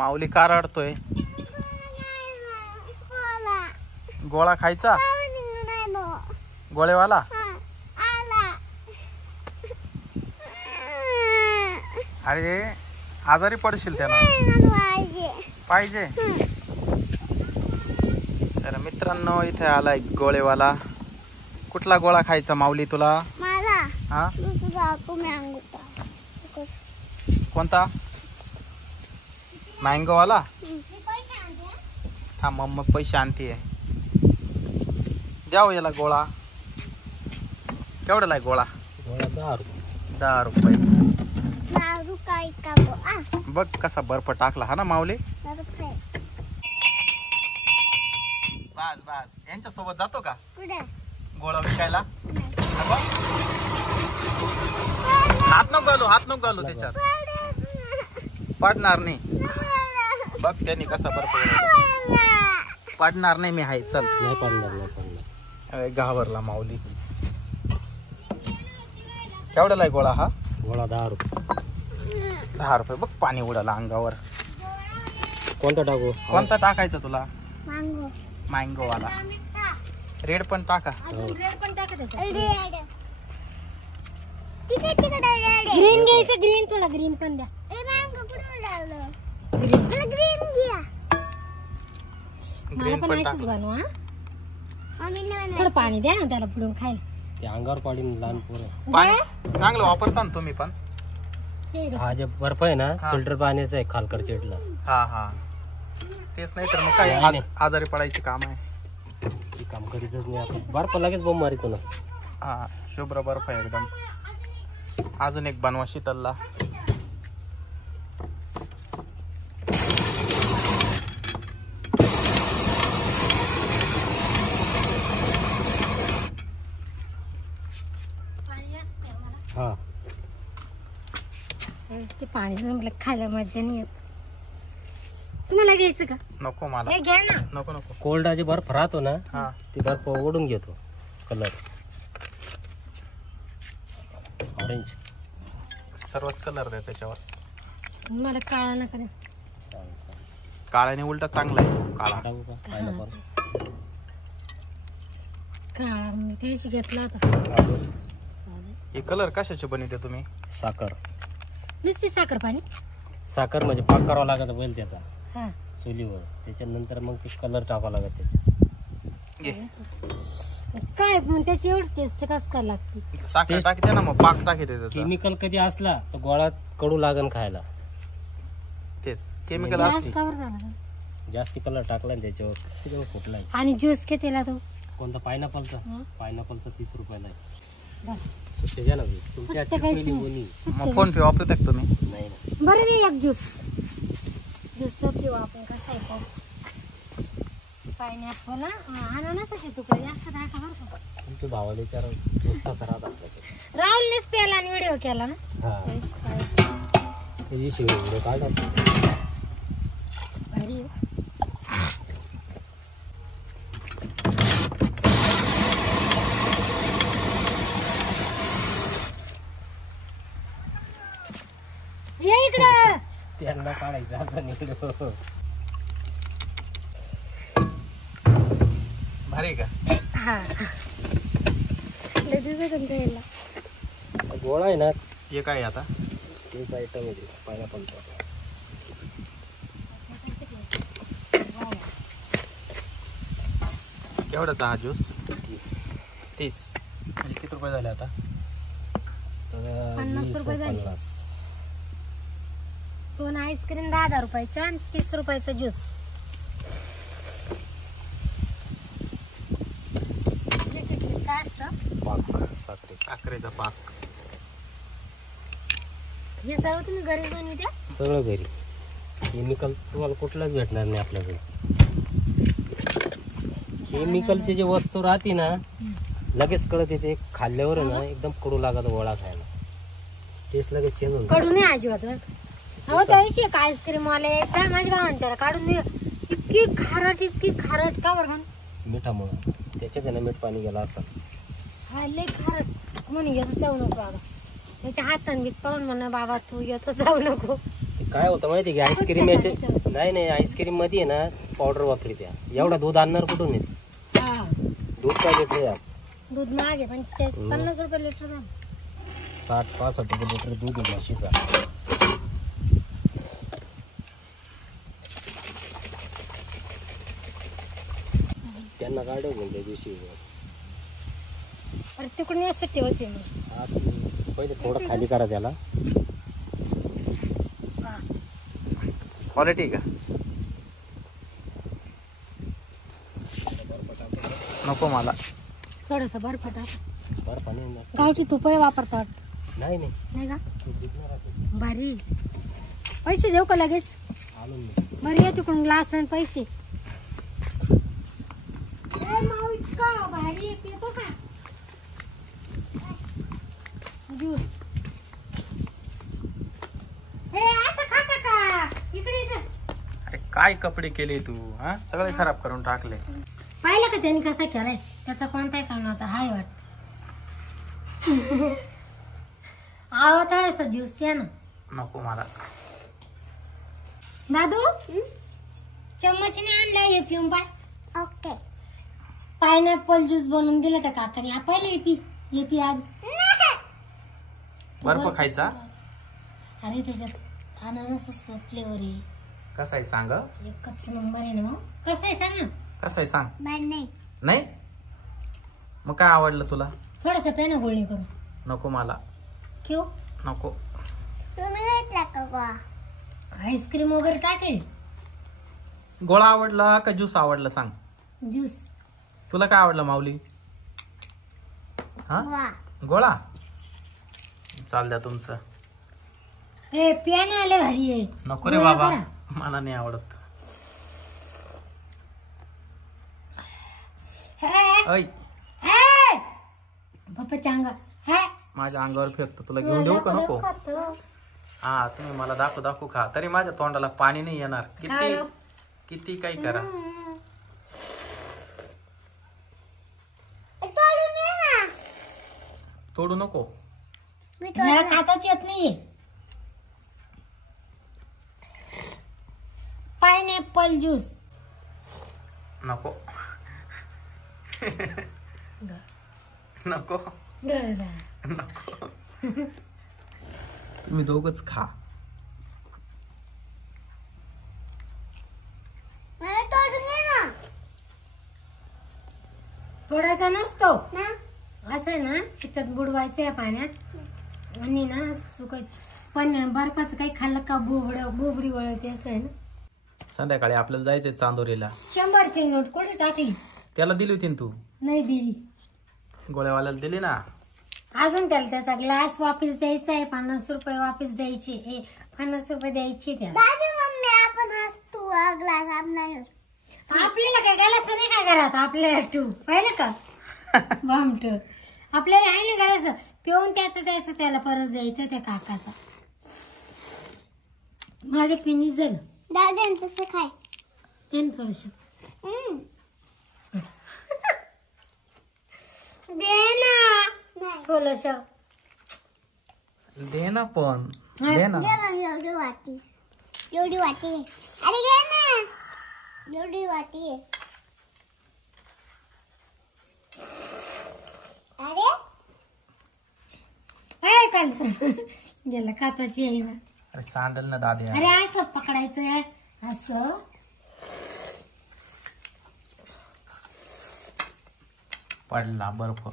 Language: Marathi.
माऊली का रडतोय? गोळा खायचा गोळेवाला? अरे आजारी पडशील त्याला पाहिजे. तर मित्रांनो इथे आलाय गोळेवाला. कुठला गोळा खायचा माऊली तुला? हा कोणता? मँगो वाला? थांब मग पैसे आणतीये. द्याव याला गोळा. केवढ्याला आहे गोळा? 10 रुपये. बघ कसा बर्फ टाकला हा ना माऊली. बस बस यांच्या सोबत जातो का गोळा विकायला? हात नको घालू त्याच्यात. पडणार नाही. बघ त्यांनी कसा बर्फ पडणार नाही. मी आहे चल. नाही पडणार. घाबरला माऊली. केवढ्याला आहे गोळा हा? गोळा 10 रुपये. 10 रुपये. बघ पाणी उडाला अंगावर. कोणता टाकू? कोणता टाकायचा तुला? मँगो वाला. रेड पण टाका. ग्रीन घ्यायचं. ग्रीन थोडा ग्रीन पण द्या. ग्रीन पण टाक. थोडं पाणी द्या ना त्याला पुढून खायला. ते अंगावर पाडून लहान पोरं. पाणी चांगलं वापरता ना तुम्ही पण? हा जे बर्फ आहे ना फिल्टर पाण्याचं आहे खालकर चेटला. हा तेच नाही तर मग काय आजारी पडायची काम आहे. ती काम करीतच नाही आपण. बर्फ लगेच बोंब मारितो ना. हा शुभ्र बर्फ आहे एकदम. अजून एक बनवा शीतलला. हा ते पाणी संपलं खायला मजा नाही येत. तुम्हाला घ्यायचं का? नको मला. हे घ्या ना. नको कोल्डा जे बर्फ राहतो ना हा ते बर्फ ओढून घेतो. कलर ऑरेंज सर्वच कलर द्या त्याच्यावर. मला काळा नका द्या. काळ्याने उलटा चांगला आहे. काळा टाकू का? पायनॅपल. काळा मी त्याशी घेतला होता. हे कलर कशाचे बनवते तुम्ही? साखर. नुसती साखर पाणी. साखर म्हणजे पाक करावा लागत बैल त्याचा हा चुलीवर. त्याच्यानंतर मग ते कलर टाकावा लागत त्याच्यात. घे. काय पण त्याची एवढी टेस्ट कसं काय लागते? साखर टाकते ना मग पाक टाकते त्याचा. केमिकल कधी असला तर गोळात कडू लागन खायला. तेच केमिकल गॅस असते. कवर झाला का? जास्ती कलर टाकला ना त्याच्यावर फुटला. आणि ज्यूस कितीला तो? कोणता? पायनॅपलचा. पायनॅपलचा 30 रुपयाला आहे. बस. सुट्टे द्या ना तुमची सुट्टे खायचं मग फोन पे वापरता का तुम्ही? नाही ना. बरं दे एक ज्यूस. ज्यूस पिऊ आपण. कसं आहे पायनॅपल अननसाचे तुकडे जास्त टाका बरं का. तुमच्या भावाला विचारा कसा राहत आपल्याकडे. राहुलनेच प्याला आणि व्हिडिओ केला ना. हा त्याची शिवडे काढतात. भारी ये इकडं. त्यांना काढायचं असं निघलो. भारी का? हा लय दिवसातून खायला. गोळा आहे ना हे काय आता? तेच आयटम आहे पायनॅपलचा. केवढाचा हा ज्यूस? 30. म्हणजे किती रुपये झाले आता? 50 रुपये झाले. 2 आईस्क्रीम 10 रुपयाच्या आणि 30 रुपयाचा ज्यूस. काय असतं? पाक. साखरेचा पाक. हे सर्व तुम्ही घरी बनवता? सगळं घरी. केमिकल तुम्हाला कुठलाच भेटणार नाही आपल्याकडे. केमिकलची जी वस्तू राहते ना लगेच कळत येते. खाल्ल्यावर आहे ना एकदम कडू लागत गोळा खायला. टेस्ट लगेच चेंज होऊन कडू नाही अजिबात. हो त्या दिवशी एक आईस्क्रीम वाले तर माझ्या भावाने त्याला काढून दिलं. इतकी खारट का बरं? मिठामुळे त्याच्यात आहे ना मीठ पाणी गेला असं. हा लय खारट. म्हणे येत जाऊ नको बाबा. त्याच्या हाताने पाहून म्हणा बाबा तू येत जाऊ नको. काय होतं माहिती की आईस्क्रीम याच्या नाही आईस्क्रीम मध्ये आहे ना पावडर वापरत्या. एवढा दूध आणणार कुठून आहे? हा दूध काय लिटर आहे? दूध महाग आहे 45-50 रुपये लिटर झालं. 60-65 रुपये लिटर दूध आहे म्हशीचा. त्यांना काढव म्हणजे दिवशी अरे तिकडून यासाठी होते मग. पहिले थोडं खाली करा त्याला. क्वालिटी का नको मला. थोडस बर्फ टाक. बरं पाणी आणलं. गावठी तुपही वापरतात नाही नाही का? तूप देत नाही. भारी. पैसे देऊ का लगेच? आणून मी. बरं ये तिकडून ग्लास आणि पैसे. भारी पितो का ज्यूस? हे असं खाता का? इकडे इथं. अरे काय कपडे केले तू हा? सगळे खराब करून टाकले. पाहिलं का त्यांनी कसं केलंय? त्याचा कोणताही कारण होता हाय वाटत. आहो थोडस ज्यूस प्या ना. नको मला. दादू चम्मचने आणलं हे पिऊन पाय. ओके. पायनॅपल ज्यूस बनवून दिलं त्या काकाने. पहिले हे पी आधी. बर्फ खायचा. अरे त्याच्यात अननसाचा फ्लेवर आहे. कसा आहे सांग. एकच नंबर आहे ना. मग कसं आहे सांग ना. कसं आहे सांग. नाही नाही मग काय आवडलं तुला? थोडस प्या ना गोळी करून. नको मला. क्यों? नको. तुम्ही आईस्क्रीम वगैरे टाकेल. गोळा आवडला का ज्यूस आवडला सांग. ज्यूस. तुला काय आवडलं माऊली? हा गोळा. चाल द्या तुमचं. हे पियाने आले भारी आहे. नको रे बाबा मला नाही आवडत. ऐ पप्पा चांगा हे माझ्या अंगावर फेकतो. तुला घेऊन देऊ का नको? हा तुम्ही मला दाखवू खा. तरी माझ्या तोंडाला पाणी नाही येणार. किती काही करा. तोडू नको. मला खाताच येत नाहीये. पायनॅपल ज्यूस नको. नको नको. तुम्ही दोघच खा. तोडायचा नसतो असं ना. त्याच्यात बुडवायचं या पाण्यात आणि ना चुकायचं. पण बर्फाचं काही खाल्लं का बोबडी वळते असं आहे ना. संध्याकाळी आपल्याला जायचंय चांदोरीला. 100ची नोट कुठे टाकली? त्याला दिली होती ना तू. नाही दिली. गोळ्यावाल्याला दिली ना. अजून त्याला त्याचा ग्लास वापस द्यायचा आहे. 50 रुपये वापस द्यायचे. 50 रुपये द्यायचे त्याला. आपल्याला काय ग्लास नाही काय करत. आपल्याला टू पाहिलं का भामट. आपल्याला आहे ना ग्लास पिऊन त्याचं द्यायचं त्याला परत द्यायचं त्या काकाचा. माझ्या पिनीच झालं. दादा तसं काय थोडस दे ना. थोडस दे ना. पण दे ना. एवढी वाटी अरे घे ना. एवढी वाटी अरे काल गेला काताची आहे ना. अरे सांडल ना दादा. अरे असं पकडायचं असं. पडला बर्फ.